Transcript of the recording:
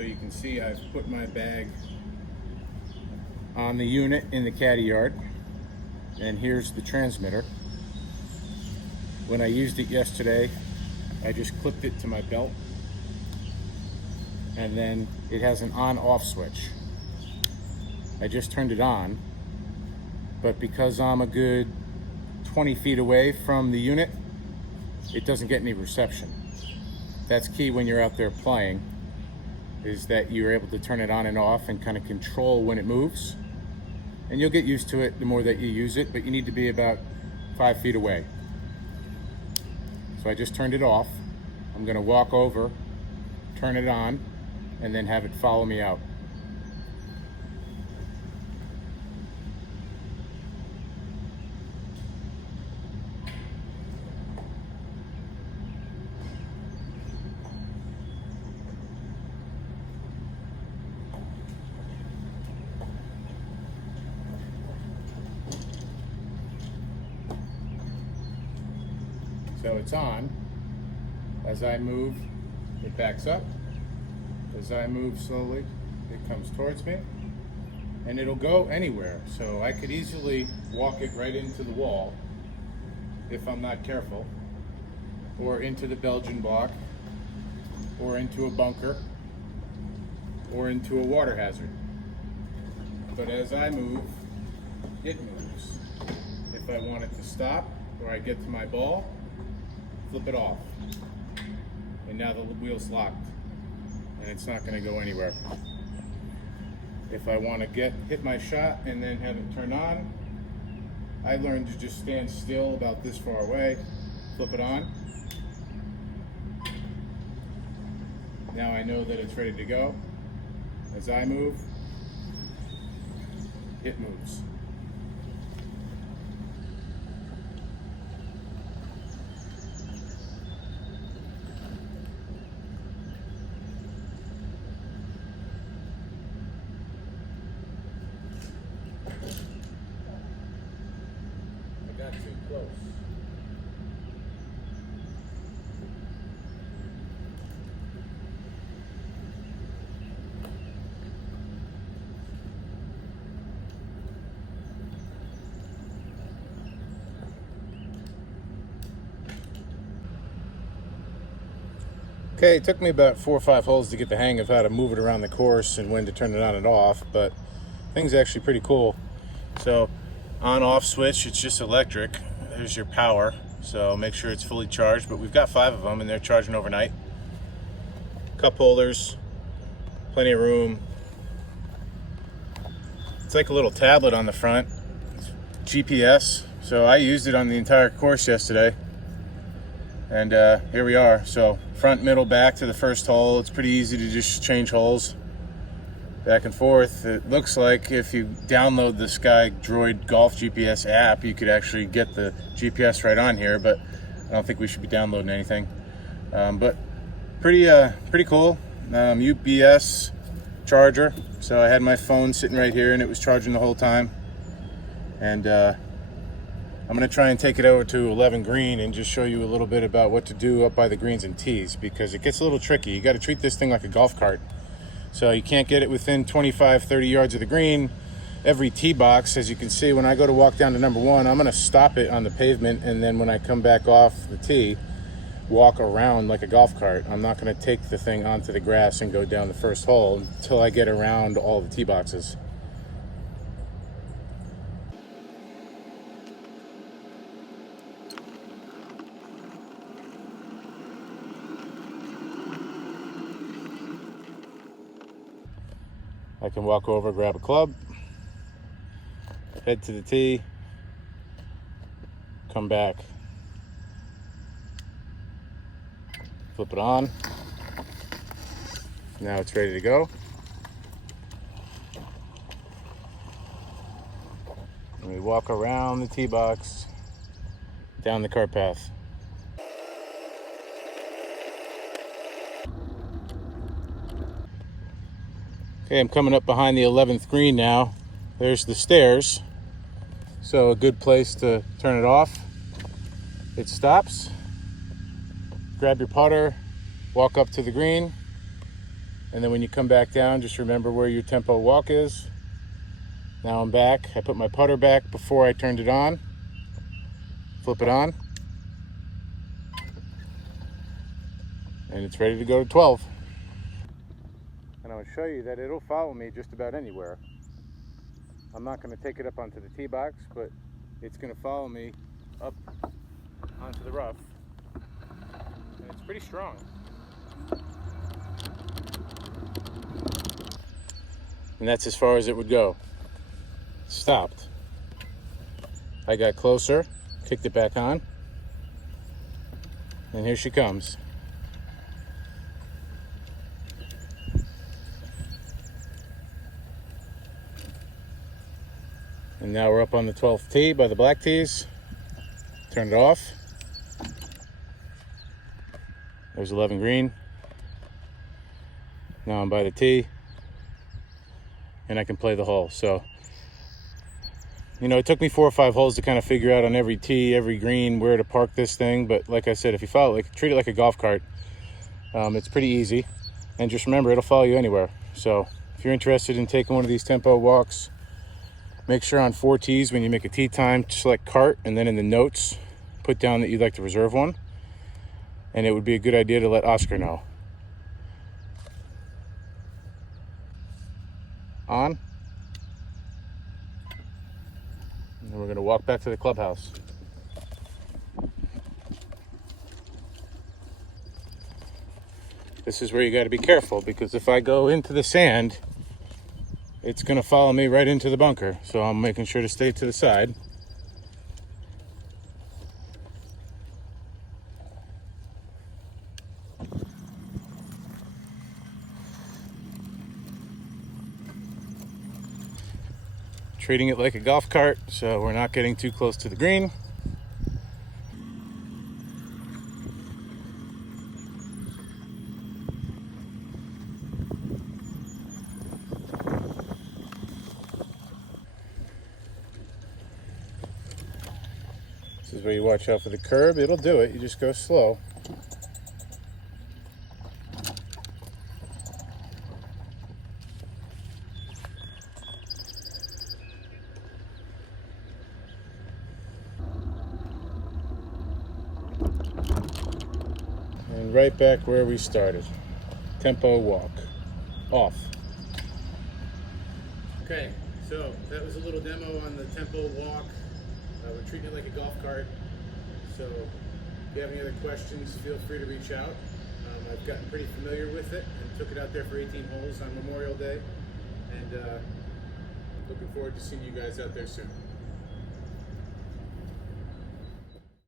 So you can see I've put my bag on the unit in the caddy yard, and here's the transmitter. When I used it yesterday, I just clipped it to my belt, and then it has an on-off switch. I just turned it on, but because I'm a good 20 feet away from the unit, it doesn't get any reception. That's key when you're out there playing, is that you're able to turn it on and off and kind of control when it moves. And you'll get used to it the more that you use it, but you need to be about 5 feet away. So I just turned it off. I'm gonna walk over, turn it on, and then have it follow me out. So it's on. As I move, it backs up. As I move slowly, it comes towards me. And it'll go anywhere. So I could easily walk it right into the wall if I'm not careful, or into the Belgian block, or into a bunker, or into a water hazard. But as I move, it moves. If I want it to stop, or I get to my ball, flip it off. And now the wheel's locked, and it's not gonna go anywhere. If I wanna hit my shot and then have it turn on, I learned to just stand still about this far away, flip it on. Now I know that it's ready to go. As I move, it moves. I got too close. Okay, it took me about 4 or 5 holes to get the hang of how to move it around the course and when to turn it on and off, but thing's actually pretty cool. So, on-off switch, it's just electric. There's your power, so make sure it's fully charged, but we've got 5 of them and they're charging overnight. Cup holders, plenty of room. It's like a little tablet on the front. It's GPS, so I used it on the entire course yesterday. And here we are. So front, middle, back to the first hole. It's pretty easy to just change holes back and forth. It looks like if you download the Sky Droid Golf GPS app, you could actually get the GPS right on here, but I don't think we should be downloading anything. But pretty cool. UPS charger. So I had my phone sitting right here and it was charging the whole time. And I'm going to try and take it over to 11 green and just show you a little bit about what to do up by the greens and tees, because it gets a little tricky. You got to treat this thing like a golf cart. So you can't get it within 25, 30 yards of the green. Every tee box, as you can see, when I go to walk down to number 1, I'm going to stop it on the pavement, and then when I come back off the tee, walk around like a golf cart. I'm not going to take the thing onto the grass and go down the first hole until I get around all the tee boxes. I can walk over, grab a club, head to the tee, come back, flip it on. Now it's ready to go. And we walk around the tee box, down the cart path. Okay, I'm coming up behind the 11th green now. There's the stairs. So a good place to turn it off. It stops. Grab your putter, walk up to the green, And then when you come back down, just remember where your tempo walk is. Now I'm back. I put my putter back before I turned it on. Flip it on. And it's ready to go to 12. And I'll show you that it'll follow me just about anywhere. I'm not going to take it up onto the tee box, but it's going to follow me up onto the rough. And it's pretty strong. And that's as far as it would go. Stopped. I got closer, kicked it back on, and here she comes. And now we're up on the 12th tee by the black tees. Turn it off. There's 11 green. Now I'm by the tee, and I can play the hole. So, you know, it took me 4 or 5 holes to kind of figure out on every tee, every green, where to park this thing. But like I said, if you follow it, treat it like a golf cart. It's pretty easy. And just remember, it'll follow you anywhere. So if you're interested in taking one of these tempo walks, make sure on 4 tees when you make a tee time, select cart, and then in the notes, put down that you'd like to reserve one. And it would be a good idea to let Oscar know. On. And we're going to walk back to the clubhouse. This is where you got to be careful, because if I go into the sand, it's going to follow me right into the bunker. So I'm making sure to stay to the side. Treating it like a golf cart, so we're not getting too close to the green. This is where you watch out for the curb. It'll do it, you just go slow. And right back where we started. Tempo walk. Off. Okay, so that was a little demo on the tempo walk. We're treating it like a golf cart. So if you have any other questions, feel free to reach out. I've gotten pretty familiar with it and took it out there for 18 holes on Memorial Day. And looking forward to seeing you guys out there soon.